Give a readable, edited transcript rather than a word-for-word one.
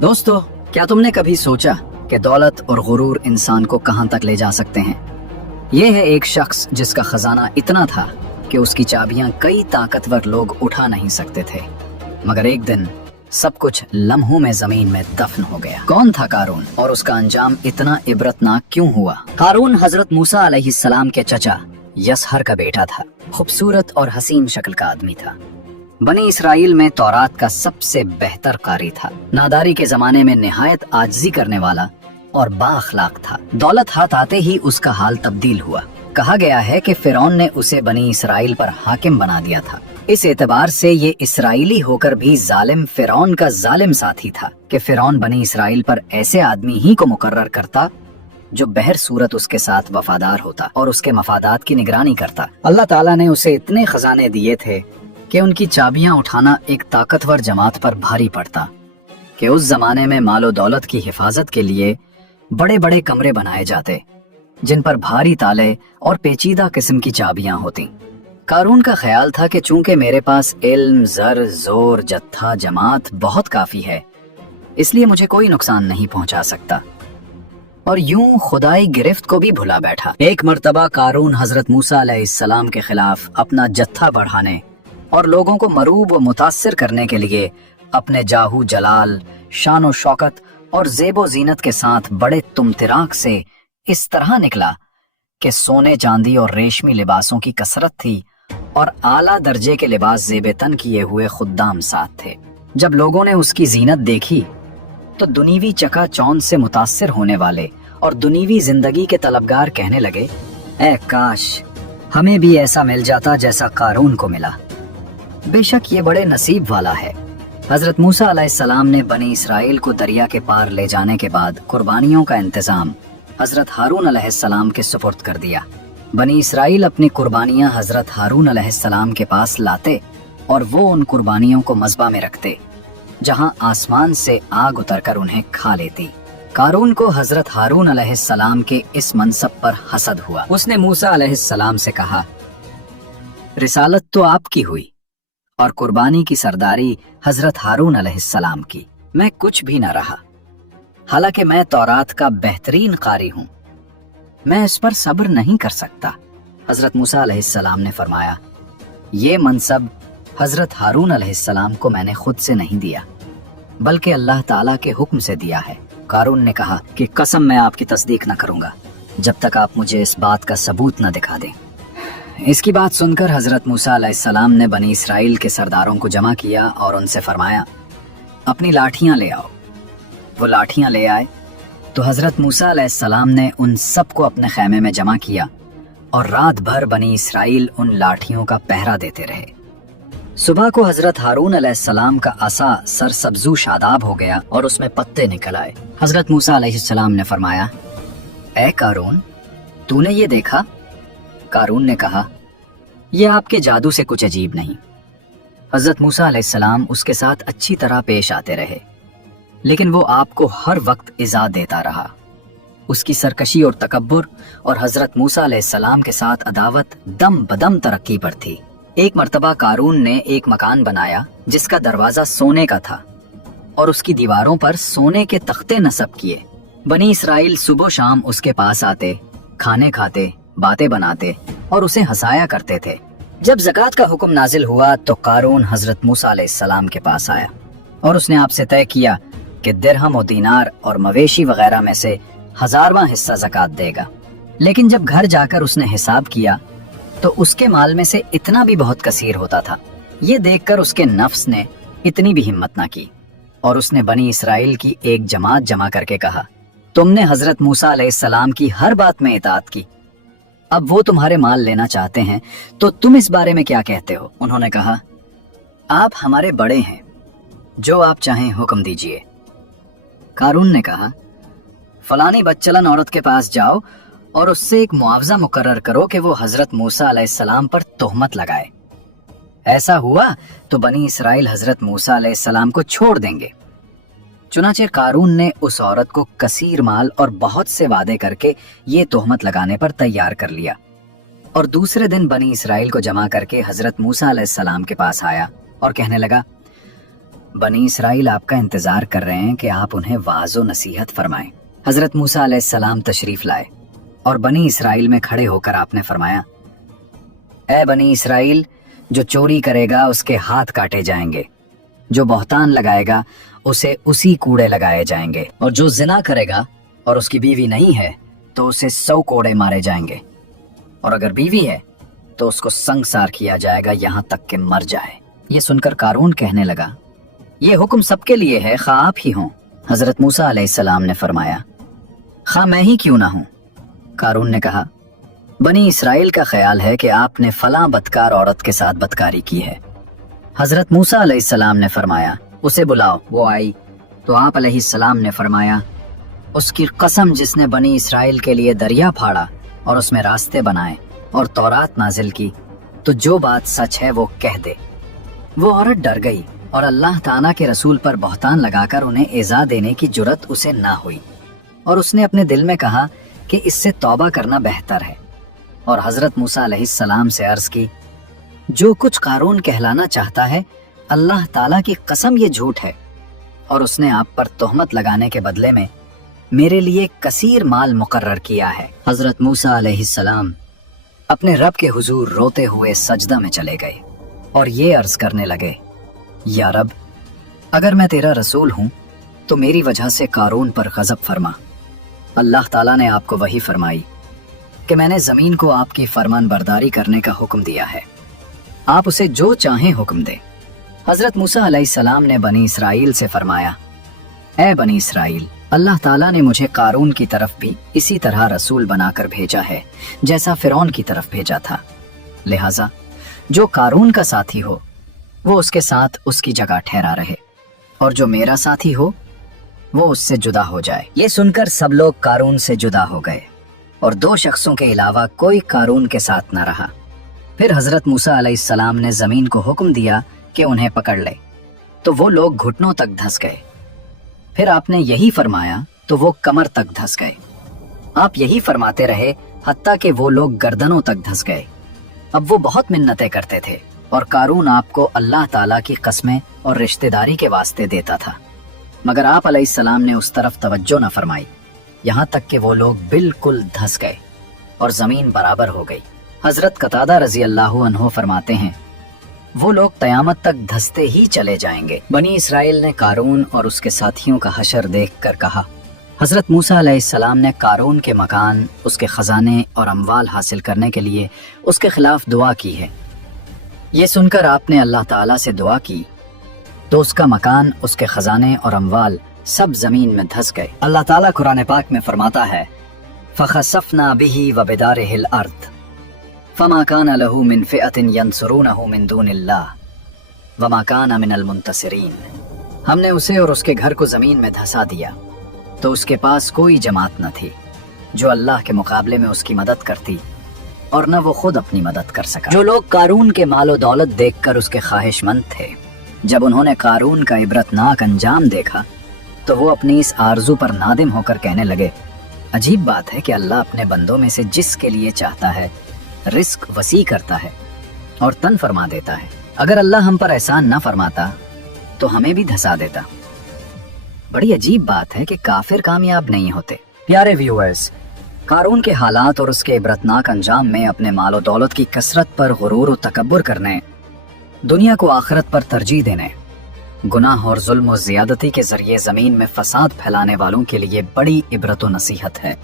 दोस्तों, क्या तुमने कभी सोचा कि दौलत और गुरूर इंसान को कहां तक ले जा सकते हैं? ये है एक शख्स जिसका खजाना इतना था कि उसकी चाबियां कई ताकतवर लोग उठा नहीं सकते थे, मगर एक दिन सब कुछ लम्हों में जमीन में दफन हो गया। कौन था कारून और उसका अंजाम इतना इबरतनाक क्यों हुआ? कारून हजरत मूसा अलैहिस्सलाम के चचा यसहर का बेटा था। खूबसूरत और हसीन शक्ल का आदमी था। बनी इसराइल में तौरात का सबसे बेहतर कारी था। नादारी के जमाने में निहायत आजिज़ी करने वाला और बाअखलाक था। दौलत हाथ आते ही उसका हाल तब्दील हुआ। कहा गया है कि फिरौन ने उसे बनी इसराइल पर हाकिम बना दिया था। इस एतबार से ये इसराइली होकर भी जालिम फिरौन का जालिम साथी था कि फिरौन बनी इसराइल पर ऐसे आदमी ही को मुकर्रर करता जो बहर सूरत उसके साथ वफादार होता और उसके मफादात की निगरानी करता। अल्लाह ताला ने उसे इतने खजाने दिए थे कि उनकी चाबियां उठाना एक ताकतवर जमात पर भारी पड़ता कि उस जमाने में मालो दौलत की हिफाजत के लिए बड़े बड़े कमरे बनाए जाते जिन पर भारी ताले और पेचीदा किस्म की चाबियां होती। कारून का ख्याल था कि चूंकि मेरे पास इल्म, ज़र, जोर, जत्था, जमात बहुत काफी है, इसलिए मुझे कोई नुकसान नहीं पहुंचा सकता, और यूं खुदाई गिरफ्त को भी भुला बैठा। एक मर्तबा कारून हजरत मूसा अलैहिस्सलाम के खिलाफ अपना जत्था बढ़ाने और लोगों को मरूब व मुतासिर करने के लिए अपने जाहू जलाल, शान व शौकत और ज़ेबो ज़ीनत के साथ बड़े तुमतिराक से इस तरह निकला कि सोने चांदी और रेशमी लिबासों की कसरत थी और आला दर्जे के लिबास ज़ेबेतन किए हुए खुद्दाम साथ थे। जब लोगों ने उसकी ज़ीनत देखी तो दुनीवी चकाचौंध से मुतासिर होने वाले और दुनीवी जिंदगी के तलबगार कहने लगे, ऐ काश हमें भी ऐसा मिल जाता जैसा कारून को मिला। बेशक ये बड़े नसीब वाला है। हजरत मूसा अलैहिस्सलाम ने बनी इसराइल को दरिया के पार ले जाने के बाद कुर्बानियों का इंतजाम हजरत हारून अलैहिस्सलाम के सुपुर्द कर दिया। बनी इसराइल अपनी कुर्बानियां हजरत हारून अलैहिस्सलाम के पास लाते और वो उन कुर्बानियों को मज़बा में रखते जहां आसमान से आग उतरकर उन्हें खा लेती। कारून को हजरत हारून अलैहिस्सलाम के इस मनसब पर हसद हुआ। उसने मूसा अलैहिस्सलाम से कहा, रिसालत तो आपकी हुई और कुर्बानी की सरदारी हजरत हारून अलैहिस्सलाम की, मैं कुछ भी न रहा। हालांकि मैं तौरात का बेहतरीन कारी हूँ, मैं इस पर सब्र नहीं कर सकता। हजरत मूसा अलैहिस्सलाम ने फरमाया, ये मनसब हजरत हारून अलैहिस्सलाम को मैंने खुद से नहीं दिया, बल्कि अल्लाह ताला के हुक्म से दिया है। कारून ने कहा कि कसम मैं आपकी तस्दीक न करूंगा जब तक आप मुझे इस बात का सबूत न दिखा दें। इसकी बात सुनकर हजरत मूसा अलैहिस्सलाम ने बनी इसराइल के सरदारों को जमा किया और उनसे फरमाया, अपनी लाठियां ले आओ। वो लाठियां ले आए तो हजरत मूसा अलैहिस्सलाम ने उन सबको अपने खैमे में जमा किया और रात भर बनी इसराइल उन लाठियों का पहरा देते रहे। सुबह को हजरत हारून अलैहिस्सलाम का असा सरसब्जू शादाब हो गया और उसमें पत्ते निकल आए। हजरत मूसा अलैहिस्सलाम ने फरमाया, ऐ कारून, तूने ये देखा? कारून ने कहा, यह आपके जादू से कुछ अजीब नहीं। हजरत मूसा अलैहिस्सलाम उसके साथ अच्छी तरह पेश आते रहे, लेकिन वो आपको हर वक्त इज़ा देता रहा। उसकी सरकशी और तकब्बुर और हजरत मूसा अलैहिस्सलाम के साथ अदावत दम बदम तरक्की पर थी। एक मर्तबा कारून ने एक मकान बनाया जिसका दरवाजा सोने का था और उसकी दीवारों पर सोने के तख्ते नस्ब किए। बनी इसराइल सुबह शाम उसके पास आते, खाने खाते, बातें बनाते और उसे हंसाया करते थे। जब ज़कात का हुक्म नाजिल हुआ तो कारून हजरत मूसा अलैहिस्सलाम के पास आया और उसने आपसे तय किया कि दिरहम और दीनार और मवेशी वगैरह में से 1000वां हिस्सा ज़कात देगा। लेकिन जब घर जाकर उसने हिसाब किया तो उसके माल में से इतना भी बहुत कसीर होता था। ये देखकर उसके नफ्स ने इतनी भी हिम्मत ना की और उसने बनी इसराइल की एक जमात जमा करके कहा, तुमने हजरत मूसा अलैहिस्सलाम की हर बात में इताअत की, अब वो तुम्हारे माल लेना चाहते हैं तो तुम इस बारे में क्या कहते हो? उन्होंने कहा, आप हमारे बड़े हैं, जो आप चाहें हुक्म दीजिए। कारून ने कहा, फलानी बदचलन औरत के पास जाओ और उससे एक मुआवजा मुकर्रर करो कि वो हजरत मूसा अलैहिस्सलाम पर तोहमत लगाए। ऐसा हुआ तो बनी इसराइल हजरत मूसा अलैहिस्सलाम को छोड़ देंगे। चुनाचे कारून ने उस औरत को कसीर माल और बहुत से वादे करके ये तोहमत लगाने पर तैयार कर लिया और दूसरे दिन बनी इसराइल को जमा करके हजरत मूसा अलैहिस्सलाम के पास आया और कहने लगा, بنی اسرائیل آپ کا انتظار کر رہے ہیں کہ آپ انہیں واعظ و نصیحت فرمائیں۔ حضرت موسیٰ علیہ السلام تشریف لائے اور بنی اسرائیل میں کھڑے ہو کر آپ نے فرمایا، اے بنی اسرائیل، جو چوری کرے گا اس کے ہاتھ کاٹے جائیں گے، جو بہتان لگائے گا اسے اسی کوڑے لگائے جائیں گے، اور جو زنا کرے گا اور اس کی بیوی نہیں ہے تو اسے 100 کوڑے مارے جائیں گے، اور اگر بیوی ہے تو اس کو سنگسار کیا جائے گا یہاں تک کہ مر جائے۔ یہ سن کر قارون کہنے لگا، یہ حکم سب کے لیے ہے، خواہ آپ ہی ہوں۔ حضرت موسیٰ علیہ السلام نے فرمایا، خواہ میں ہی کیوں نہ ہوں۔ قارون نے کہا، بنی اسرائیل کا خیال ہے کہ آپ نے فلاں بدکار عورت کے ساتھ بدکاری کی ہے۔ حضرت موسیٰ علیہ السلام نے فرمایا، اسے بلاؤ۔ وہ آئی تو آپ علیہ السلام نے فرمایا، اس کی قسم جس نے بنی اسرائیل کے لیے دریا پھاڑا اور اس میں راستے بنائے اور تورات نازل کی، تو جو بات سچ ہے وہ کہہ دے۔ وہ عورت ڈر گئی اور اللہ تعالیٰ کے رسول پر بہتان لگا کر انہیں ایذا دینے کی جرت اسے نہ ہوئی، اور اس نے اپنے دل میں کہا کہ اس سے توبہ کرنا بہتر ہے، اور حضرت موسیٰ علیہ السلام سے عرض کی، جو کچھ قارون کہلانا چاہتا ہے اللہ تعالیٰ کی قسم یہ جھوٹ ہے، اور اس نے آپ پر تہمت لگانے کے بدلے میں میرے لیے کثیر مال مقرر کیا ہے۔ حضرت موسیٰ علیہ السلام اپنے رب کے حضور روتے ہوئے سجدہ میں چلے گئے اور یہ عرض کرنے لگے، یا رب، اگر میں تیرا رسول ہوں تو میری وجہ سے قارون پر غضب فرما۔ اللہ تعالیٰ نے آپ کو وحی فرمائی کہ میں نے زمین کو آپ کی فرمان برداری کرنے کا حکم دیا ہے، آپ اسے جو چاہیں حکم دیں۔ حضرت موسیٰ علیہ السلام نے بنی اسرائیل سے فرمایا، اے بنی اسرائیل، اللہ تعالیٰ نے مجھے قارون کی طرف بھی اسی طرح رسول بنا کر بھیجا ہے جیسا فرعون کی طرف بھیجا تھا، لہٰذا جو قارون کا ساتھی ہو وہ اس کے ساتھ اس کی جگہ ٹھہرا رہے، اور جو میرا ساتھی ہو وہ اس سے جدا ہو جائے۔ یہ سن کر سب لوگ قارون سے جدا ہو گئے، اور 2 شخصوں کے علاوہ کوئی قارون کے ساتھ نہ رہا۔ پھر حضرت موسیٰ علیہ السلام نے زمین کو حکم دیا کہ انہیں پکڑ لے، تو وہ لوگ گھٹنوں تک دھس گئے۔ پھر آپ نے یہی فرمایا تو وہ کمر تک دھس گئے۔ آپ یہی فرماتے رہے حتیٰ کہ وہ لوگ گردنوں تک دھس گئے۔ اب وہ بہت منتیں کرتے تھے، اور قارون آپ کو اللہ تعالیٰ کی قسمیں اور رشتہ داری کے واسطے دیتا تھا، مگر آپ علیہ السلام نے اس طرف توجہ نہ فرمائی، یہاں تک کہ وہ لوگ بالکل دھس گئے اور زمین برابر ہو گئی۔ حضرت قتادہ رضی اللہ عنہ فرماتے ہیں، وہ لوگ قیامت تک دھستے ہی چلے جائیں گے۔ بنی اسرائیل نے قارون اور اس کے ساتھیوں کا حشر دیکھ کر کہا، حضرت موسیٰ علیہ السلام نے قارون کے مکان، اس کے خزانے اور اموال حاصل کرنے کے لیے اس کے خلاف دعا کی ہے۔ یہ سن کر آپ نے اللہ تعالیٰ سے دعا کی تو اس کا مکان، اس کے خزانے اور اموال سب زمین میں دھس گئے۔ اللہ تعالیٰ قرآن پاک میں فرماتا ہے، فَخَسَفْنَا بِهِ وَبِدَارِهِ الْأَرْضِ فَمَا كَانَ لَهُ مِنْ فِئَةٍ يَنْصُرُونَهُ مِنْ دُونِ اللَّهِ وَمَا كَانَ مِنَ الْمُنْتَصِرِينَ۔ ہم نے اسے اور اس کے گھر کو زمین میں دھسا دیا تو اس کے پاس کوئی جماعت نہ تھی جو اللہ کے مقابلے میں اس کی مدد کرتی، اور نہ وہ خود اپنی مدد کر سکا۔ جو لوگ قارون کے مال و دولت دیکھ کر اس کے خواہش مند تھے، جب انہوں نے قارون کا عبرتناک انجام دیکھا تو وہ اپنی اس آرزو پر نادم ہو کر کہنے لگے، عجیب بات ہے کہ اللہ اپنے بندوں میں سے جس کے لیے چاہتا ہے رزق وسیع کرتا ہے اور تن فرما دیتا ہے۔ اگر اللہ ہم پر احسان نہ فرماتا تو ہمیں بھی دھسا دیتا۔ بڑی عجیب بات ہے کہ کافر کامیاب نہیں ہوتے۔ پیارے ویورز، قارون کے حالات اور اس کے عبرتناک انجام میں اپنے مال و دولت کی کثرت پر غرور و تکبر کرنے، دنیا کو آخرت پر ترجیح دینے، گناہ اور ظلم و زیادتی کے ذریعے زمین میں فساد پھیلانے والوں کے لیے بڑی عبرت و نصیحت ہے۔